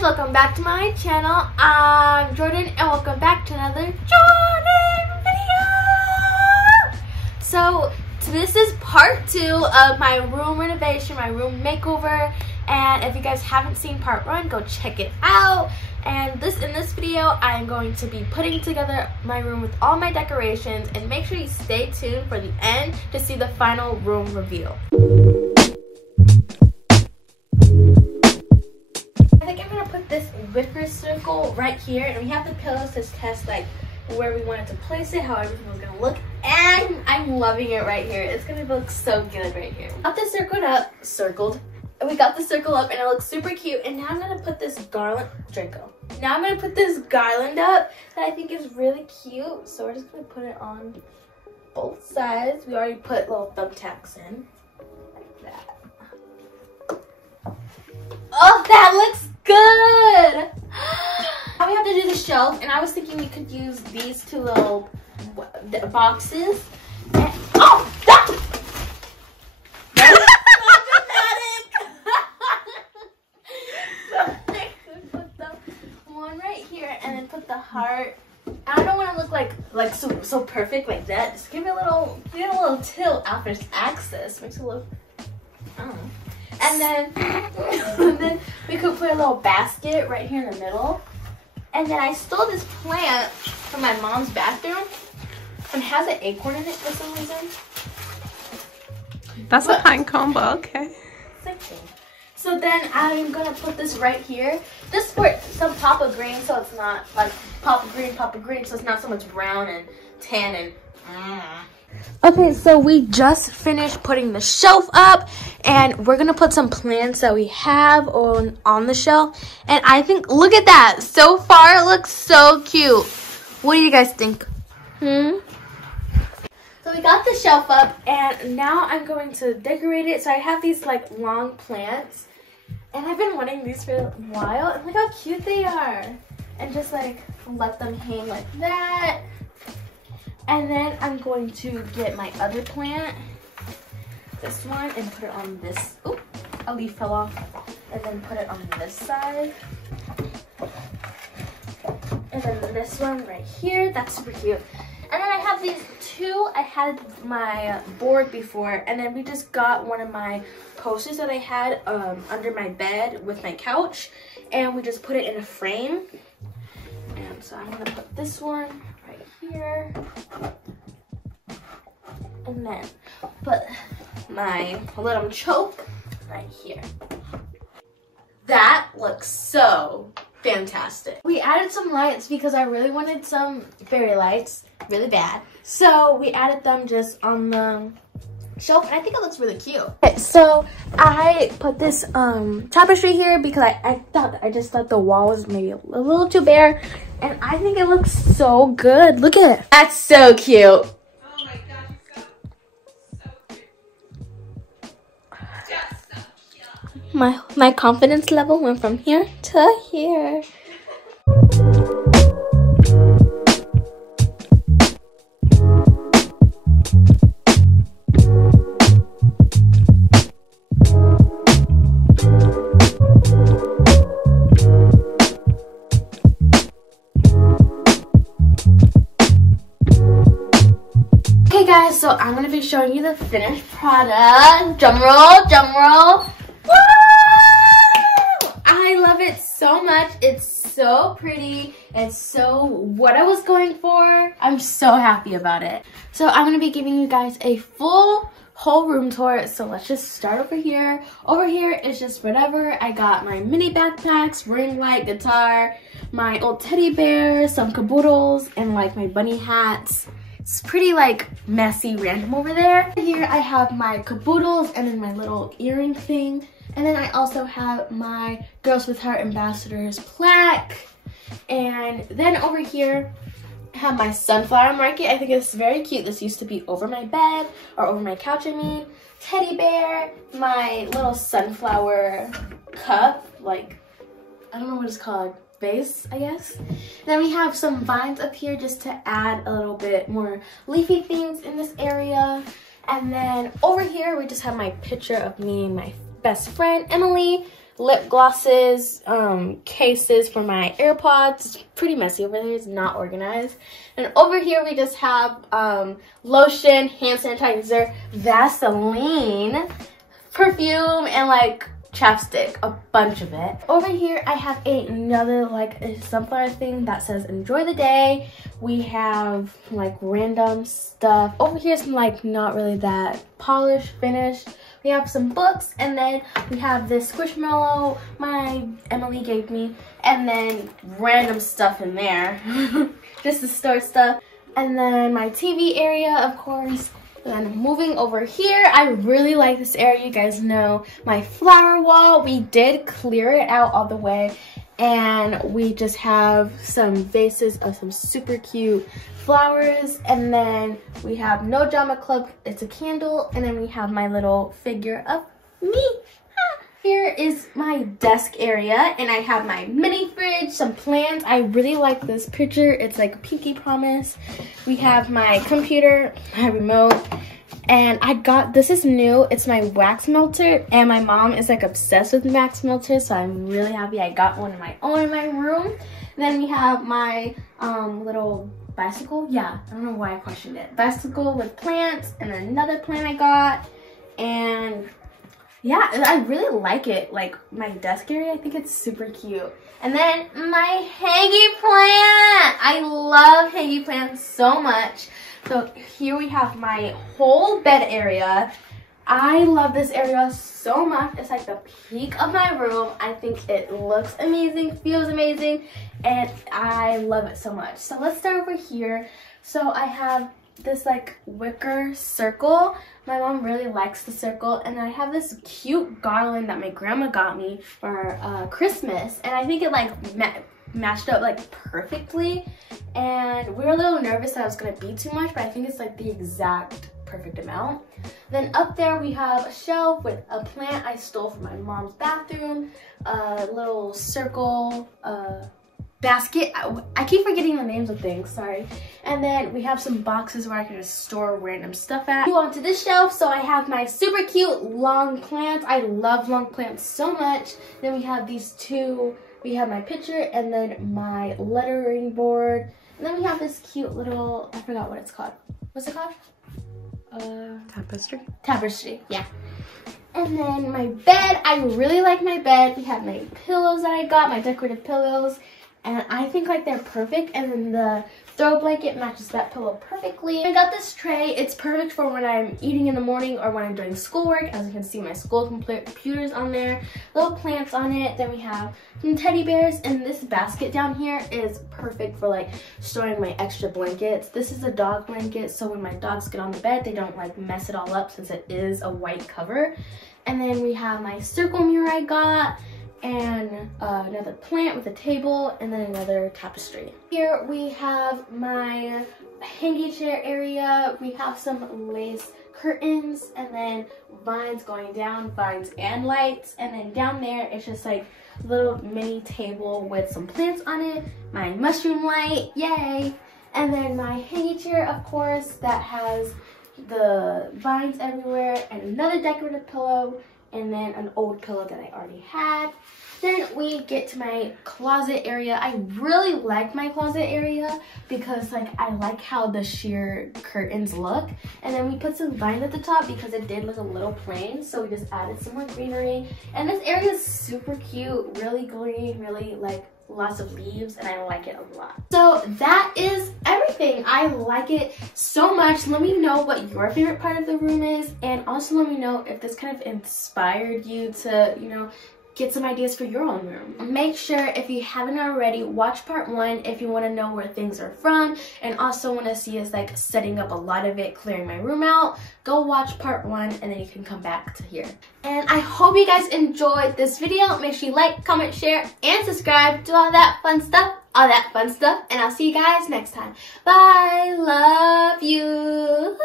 guys, welcome back to my channel. I'm Jordyn and welcome back to another Jordyn video. So this is part 2 of my room renovation, my room makeover, and if you guys haven't seen part 1, go check it out. And in this video I'm going to be putting together my room with all my decorations, and make sure you stay tuned for the end to see the final room reveal. I think I'm gonna put this wicker circle right here, and we have the pillows to test like where we wanted to place it, how everything was gonna look, and I'm loving it right here. It's gonna look so good right here. Got this we got the circle up and it looks super cute, and now I'm gonna put this garland up that I think is really cute. So we're just gonna put it on both sides. We already put little thumbtacks in like that. Oh, that looks good. Now we have to do the shelf, and I was thinking we could use these two little boxes. And, oh, that was so dramatic. So I could put the one right here, and then put the heart. I don't want to look like so perfect like that. Just give it a little tilt after access. Makes it look, I don't know. And then we could put a little basket right here in the middle. And then I stole this plant from my mom's bathroom, and it has an acorn in it for some reason. That's a pine cone, but okay. So then I'm gonna put this right here. Just for some pop of green, so it's not like pop of green, so it's not so much brown and tan and Okay, so we just finished putting the shelf up, and we're gonna put some plants that we have on the shelf. And I think, look at that, so far it looks so cute. What do you guys think? So we got the shelf up, and now I'm going to decorate it. So I have these like long plants, and I've been wanting these for a while, and look how cute they are. And just like let them hang like that. And then I'm going to get my other plant, this one, and put it on this. Oop, a leaf fell off. And then put it on this side. And then this one right here. That's super cute. And then I have these two. I had my board before, and then we just got one of my posters that I had under my bed with my couch, and we just put it in a frame. And so I'm gonna put this one right here, and then put my little choke right here. That looks so fantastic. We added some lights because I really wanted some fairy lights really bad, so we added them just on the shelf, and I think it looks really cute. Okay, so I put this tapestry here because I just thought the wall was maybe a little too bare, and I think it looks so good. Look at it. That's so cute. Oh my gosh, it's so cute. Just so cute. My confidence level went from here to here. Guys, so I'm gonna be showing you the finished product. Drum roll, drum roll. Woo! I love it so much. It's so pretty. It's so what I was going for. I'm so happy about it. So I'm gonna be giving you guys a whole room tour. So let's just start over here. Over here is just whatever. I got my mini backpacks, ring light, guitar, my old teddy bear, some caboodles, and like my bunny hats. It's pretty like messy, random over there. Here I have my caboodles and then my little earring thing. And then I also have my Girls with Heart Ambassadors plaque. And then over here I have my sunflower market. I think it's very cute. This used to be over my bed, or over my couch I mean. Teddy bear, my little sunflower cup, like, I don't know what it's called. Vase, I guess. Then we have some vines up here just to add a little bit more leafy things in this area. And then over here we just have my picture of me and my best friend Emily lip glosses, cases for my AirPods. It's pretty messy over there. It's not organized. And over here we just have lotion, hand sanitizer, Vaseline, perfume, and like chapstick, a bunch of it. Over here I have another like a sunflower thing that says enjoy the day. We have like random stuff. Over here is like not really that polished, finished. We have some books, and then we have this squishmallow my Emily gave me, and then random stuff in there. Just the store stuff. And then my TV area, of course. And moving over here, I really like this area. You guys know my flower wall. We did clear it out all the way, and we just have some vases of some super cute flowers. And then we have No Drama Club. It's a candle. And then we have my little figure of me. Here is my desk area, and I have my mini fridge, some plants. I really like this picture. It's like a pinky promise. We have my computer, my remote, and I got, this is new, it's my wax melter, and my mom is like obsessed with wax melters, so I'm really happy I got one of my own in my room. Then we have my little bicycle. Yeah, I don't know why I questioned it. Bicycle with plants, and then another plant I got, and yeah, I really like it. Like my desk area, I think it's super cute. And then my hanging plant. I love hanging plants so much. So here we have my whole bed area. I love this area so much. It's like the peak of my room. I think it looks amazing, feels amazing, and I love it so much. So let's start over here. So I have this like wicker circle. My mom really likes the circle, and I have this cute garland that my grandma got me for Christmas, and I think it like matched up like perfectly, and we were a little nervous that it was gonna be too much, but I think it's like the exact perfect amount. Then up there we have a shelf with a plant I stole from my mom's bathroom, a little circle basket. I keep forgetting the names of things, sorry. And then we have some boxes where I can just store random stuff at. Move on to this shelf. So I have my super cute long plants. I love long plants so much. Then we have these two. We have my picture and then my lettering board. And then we have this cute little, I forgot what it's called. What's it called? Tapestry. Tapestry, yeah. And then my bed. I really like my bed. We have my pillows that I got, my decorative pillows. And I think like they're perfect, and then the throw blanket matches that pillow perfectly. I got this tray. It's perfect for when I'm eating in the morning or when I'm doing schoolwork. As you can see, my school computer's on there, little plants on it. Then we have some teddy bears, and this basket down here is perfect for like storing my extra blankets. This is a dog blanket, so when my dogs get on the bed, they don't like mess it all up since it is a white cover. And then we have my circle mirror I got, and another plant with a table, and then another tapestry. Here we have my hanging chair area. We have some lace curtains, and then vines going down, vines and lights. And then down there, it's just like a little mini table with some plants on it. My mushroom light, yay! And then my hanging chair, of course, that has the vines everywhere, and another decorative pillow, and then an old pillow that I already had. Then we get to my closet area. I really like my closet area because like I like how the sheer curtains look. And then we put some vines at the top because it did look a little plain, so we just added some more greenery. And this area is super cute, really green, really like lots of leaves, and I like it a lot. So that is everything. I like it so much. Let me know what your favorite part of the room is, and also let me know if this kind of inspired you to, you know, get some ideas for your own room. Make sure, if you haven't already, watch part 1 if you want to know where things are from, and also want to see us like setting up a lot of it, clearing my room out. Go watch part 1, and then you can come back to here. And I hope you guys enjoyed this video. Make sure you like, comment, share, and subscribe. Do all that fun stuff. And I'll see you guys next time. Bye. Love you.